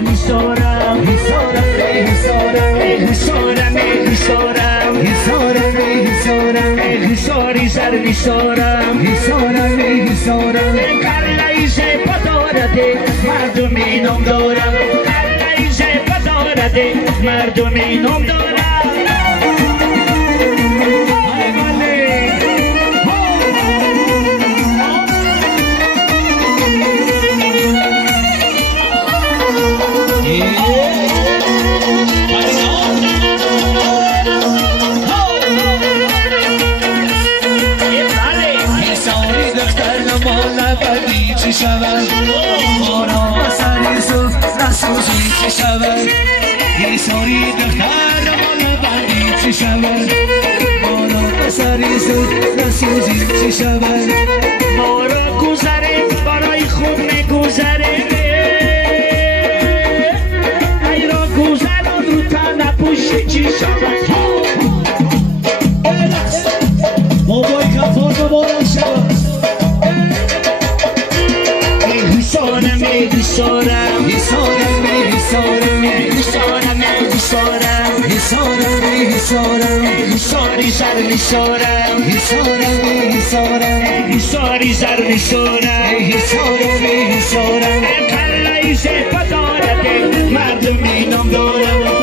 میسارم حساری سر میسارم کلایش پدارده مردمی نام دارم کلایش پدارده مردمی نام دارم چی شود مانا سری سوز نسوزی چی شود ایساری دختر مالا بندی چی شود مانا سری سوز نسوزی چی شود ما را گذره برای خود نگذره ای را گذران رو تن پوشی چی شود بابای کفار مبارک شود حساری سر میسارم حساری سر میسارم کلایش پدارده مردمی نام دارم